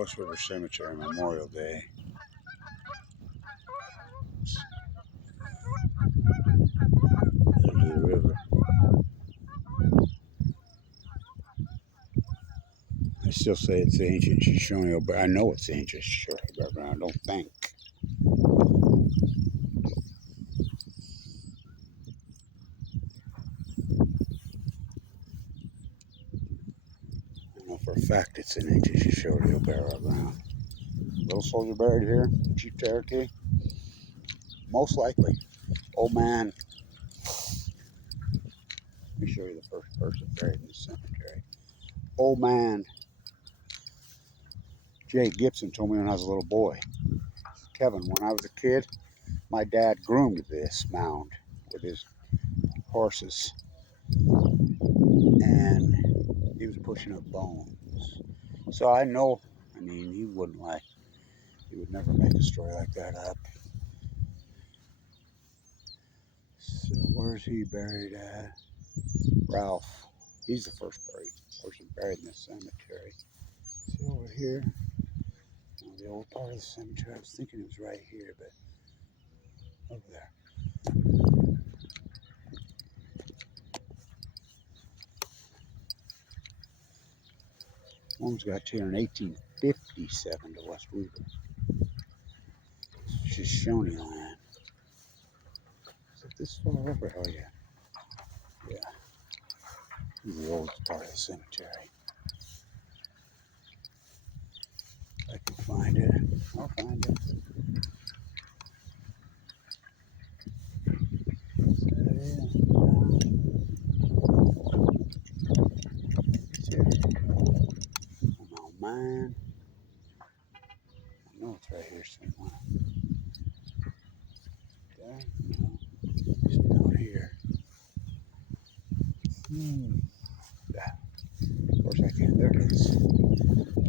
West River Cemetery, Memorial Day. There's the river. I still say it's the ancient Shoshone, but I know it's the ancient Shoshone background. I don't think. I know for a fact it's an ancient Shoshone burial ground. Little soldier buried here, Chief Cherokee. Most likely. Old man. Let me show you the first person buried in the cemetery. Old man Jay Gibson told me when I was a little boy. Kevin, when I was a kid, my dad groomed this mound with his horses. And he was pushing up bones. So I know, I mean, he wouldn't lie. He would never make a story like that up. So where's he buried at? Ralph. He's the first person buried in this cemetery. See over here? Oh, the old part of the cemetery. I was thinking it was right here, but over there. One's got here in 1857 to West River. Shoshone land. Is it this far over? Oh yeah. Yeah. This is the oldest part of the cemetery. If I can find it, I'll find it. Oh man. I know it's right here somewhere. There? No. It's down here. Yeah. Of course I can. There it is.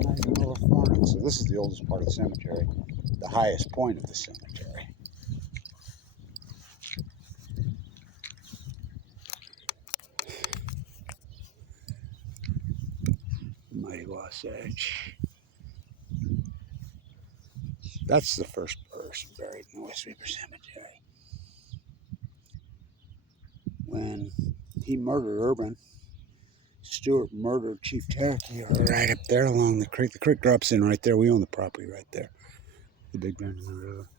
Not even over farming. So this is the oldest part of the cemetery. The highest point of the cemetery. Mighty Wasatch. That's the first person buried in the West River Cemetery. When he murdered Urban, Stewart murdered Chief Cherokee right up there along the creek. The creek drops in right there. We own the property right there. The big bend in the river.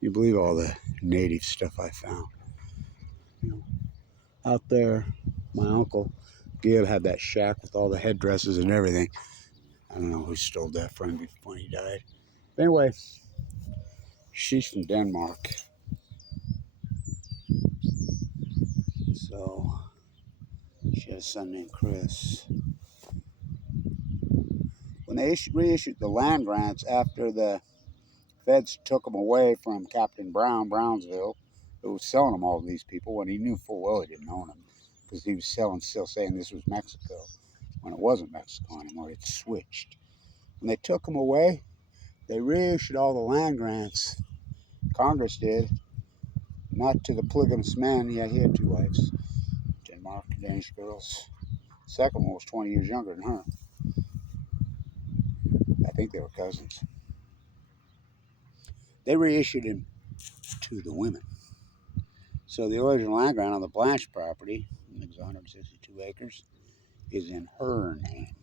You believe all the native stuff I found. You know, out there, my uncle Gib had that shack with all the headdresses and everything. I don't know who stole that from him before he died. But anyway, she's from Denmark. So she had a son named Chris. When they reissued the land grants after the feds took them away from Captain Brown, Brownsville, who was selling them all to these people when he knew full well he didn't own them because he was still saying this was Mexico when it wasn't Mexico anymore. It switched. When they took them away, they reissued all the land grants. Congress did, not to the polygamous man. Yeah, he had 2 wives, Denmark, Danish girls. The second one was 20 years younger than her. I think they were cousins. They reissued him to the women. So the original land grant on the Blanch property, it's 162 acres, is in her name.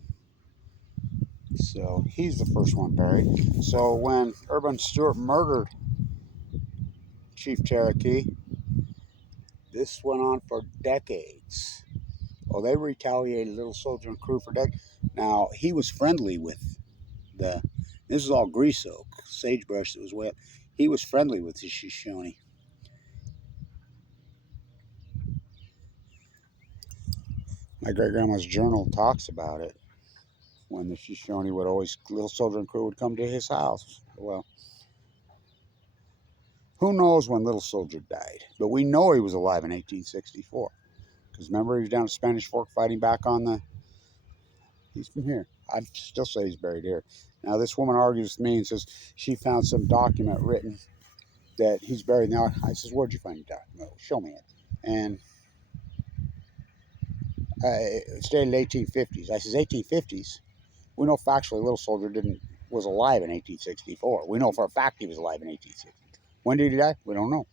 So he's the first one buried. So when Urban Stewart murdered Chief Cherokee, this went on for decades. Well, they retaliated, Little Soldier and crew, for decades. Now, he was friendly with this is all grease oak, sagebrush that was way up. He was friendly with the Shoshone. My great-grandma's journal talks about it. When the Shoshone would always, Little Soldier and crew would come to his house. Well, who knows when Little Soldier died? But we know he was alive in 1864. Because remember, he was down at Spanish Fork fighting back on the... He's from here. I'd still say he's buried here. Now, this woman argues with me and says she found some document written that he's buried now. I says, where'd you find your document? Show me it. And it stated 1850s. I says, 1850s? We know factually Little Soldier didn't was alive in 1864. We know for a fact he was alive in 1860. When did he die? We don't know.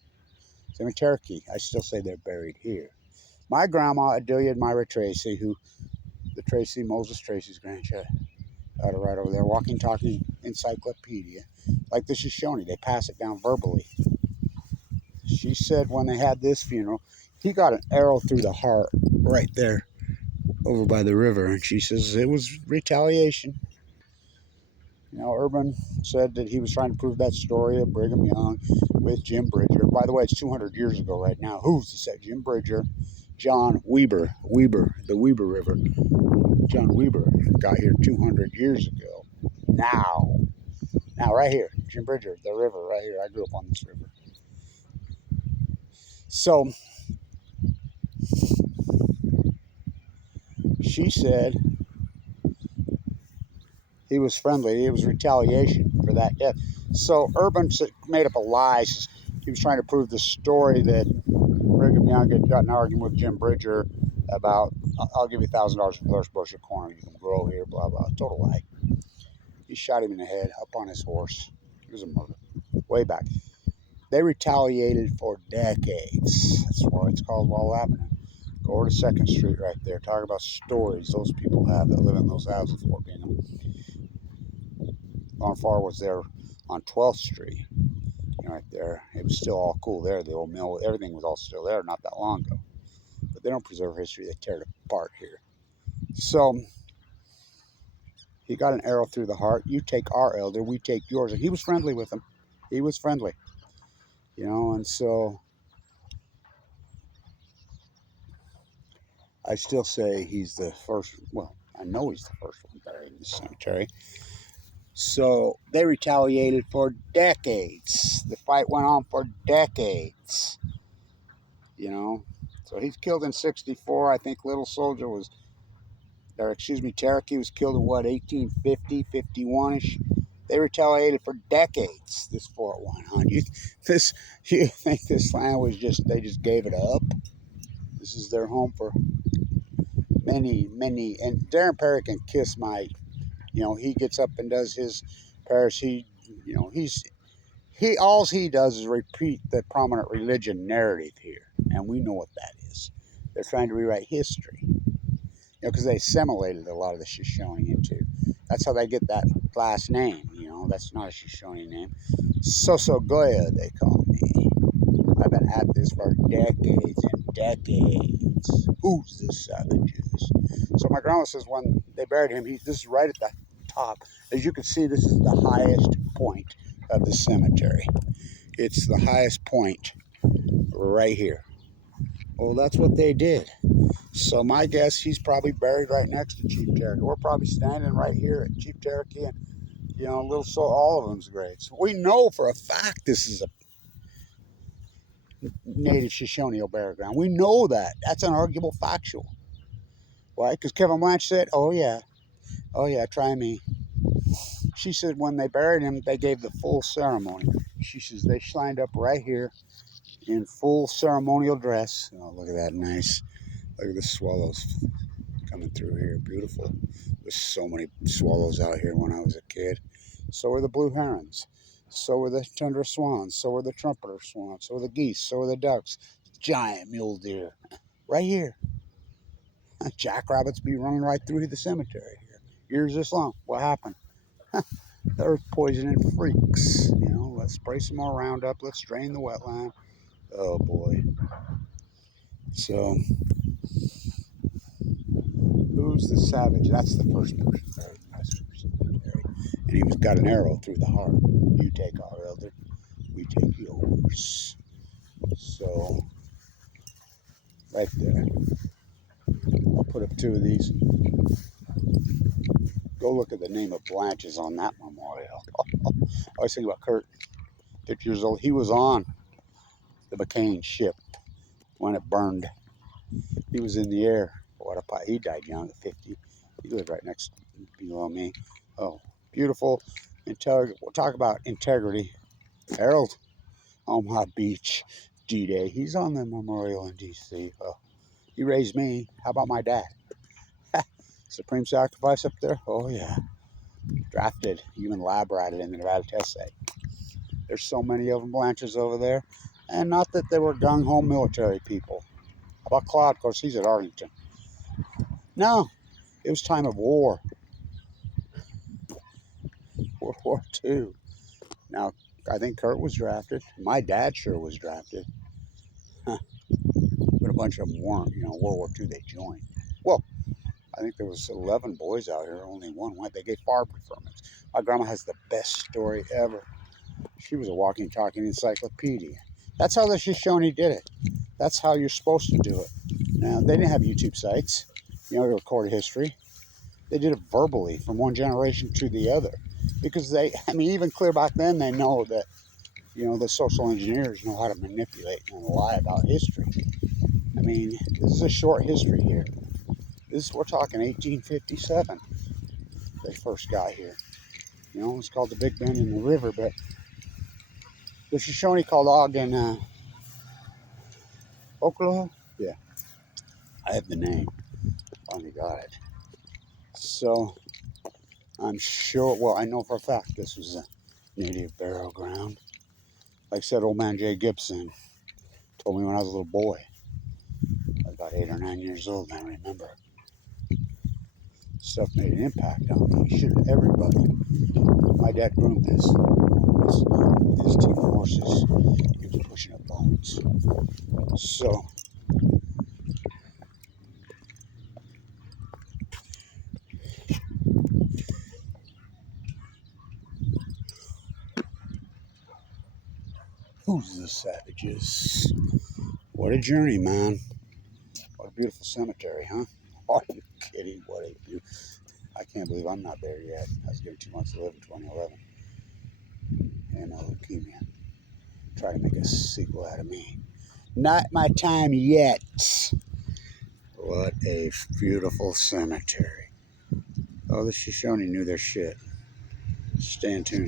Same in Cherokee. I still say they're buried here. My grandma, Adelia Myra Tracy, Moses Tracy's grandchild, out of right over there, walking, talking encyclopedia, like the Shoshone. They pass it down verbally. She said when they had this funeral, he got an arrow through the heart right there over by the river, and she says it was retaliation. You know, Urban said that he was trying to prove that story of Brigham Young with Jim Bridger. By the way, it's 200 years ago right now. Who's to say? Jim Bridger, John Weber, the Weber River. John Weber got here 200 years ago. Now, right here, Jim Bridger, the river right here. I grew up on this river. So, she said he was friendly. It was retaliation for that death. So Urban made up a lie. He was trying to prove the story that Brigham Young had got an argument with Jim Bridger about, I'll give you $1,000 for the first bushel of corn you can grow here, blah, blah. Total lie. He shot him in the head up on his horse. It was a murder. Way back. They retaliated for decades. That's why it's called Wall Avenue. Go over to 2nd Street right there. Talk about stories those people have that live in those houses, Fort Bingham. Lon Farr was there on 12th Street. Right there. It was still all cool there. The old mill, everything was all still there not that long ago. But they don't preserve history. They tear it apart here. So he got an arrow through the heart. You take our elder, we take yours. And he was friendly with him. He was friendly. You know, and so I still say he's the first, well, I know he's the first one buried in the cemetery. So they retaliated for decades. The fight went on for decades. You know, so he's killed in 64. I think Little Soldier was, Cherokee was killed in what, 1850, 51-ish. They retaliated for decades, this Fort 100. You think this land was they just gave it up? This is their home for many, many, and Darren Perry can kiss my, he gets up and does his prayers. All he does is repeat the prominent religion narrative here, and we know what that is. They're trying to rewrite history, because they assimilated a lot of the Shoshone into. That's how they get that last name. That's not a Shoshone name. Sosogoya, they call me. I've been at this for decades and decades. Who's the savages? So my grandma says when they buried him, this is right at the top. As you can see, this is the highest point of the cemetery. It's the highest point right here. Well, that's what they did. So my guess, he's probably buried right next to Chief Cherokee. We're probably standing right here at Chief Cherokee, and all of them's graves. We know for a fact this is a native Shoshone burial ground. We know that. That's an arguable factual. Why? Because Kevin Blanch said, oh yeah, try me. She said when they buried him, they gave the full ceremony. She says they lined up right here in full ceremonial dress. Oh, look at that, nice. Look at the swallows coming through here, beautiful. There's so many swallows out here when I was a kid. So were the blue herons. So were the tundra swans. So were the trumpeter swans. So were the geese. So were the ducks. Giant mule deer. Right here. Jackrabbits be running right through the cemetery here. Years this long. What happened? They're poisoning freaks. Let's spray some more Roundup. Let's drain the wetland. Oh boy. So, who's the savage? That's the first person buried in the cemetery. And he got an arrow through the heart. You take our elder, we take yours. So, right there. I'll put up 2 of these. Go look at the name of Blanch is on that memorial. I always think about Kurt, 50 years old. He was on the McCain ship when it burned. He was in the air. He died young at 50. He lived right next below me. Oh, beautiful. We'll talk about integrity. Harold, Omaha Beach, D-Day. He's on the memorial in D.C. Oh, he raised me. How about my dad? Supreme sacrifice up there? Oh, yeah. drafted, human lab ratted in the Nevada test site. There's so many of them, Blanches, over there. And not that they were gung-ho military people. How about Claude? Of course, he's at Arlington. No, it was time of war. World War II. Now, I think Kurt was drafted. My dad sure was drafted. Huh. But a bunch of them weren't. You know, World War II, they joined. Well, I think there was 11 boys out here. Only one went. They gave farm preferments. My grandma has the best story ever. She was a walking, talking encyclopedia. That's how the Shoshone did it. That's how you're supposed to do it. Now, they didn't have YouTube sites, you know, to record history. They did it verbally from one generation to the other. Because they, I mean, even clear back then, they know that, you know, the social engineers know how to manipulate and lie about history. I mean, this is a short history here. We're talking 1857. They first got here. You know, it's called the Big Bend in the river, but the Shoshone called Ogden, Oklahoma? Yeah, I have the name. Finally got it. So, I'm sure, well, I know for a fact this was a native burial ground. Like I said, old man Jay Gibson told me when I was a little boy. I was about 8 or 9 years old, and I remember. Stuff made an impact on me. Should everybody. My dad groomed this. His team of horses. He was pushing up bones. So, who's the savages? What a journey, man. What a beautiful cemetery, huh? Are you kidding? What a view. I can't believe I'm not there yet. I was given 2 months to live in 2011. And leukemia. Try to make a sequel out of me. Not my time yet. What a beautiful cemetery. Oh, the Shoshone knew their shit. Stay tuned.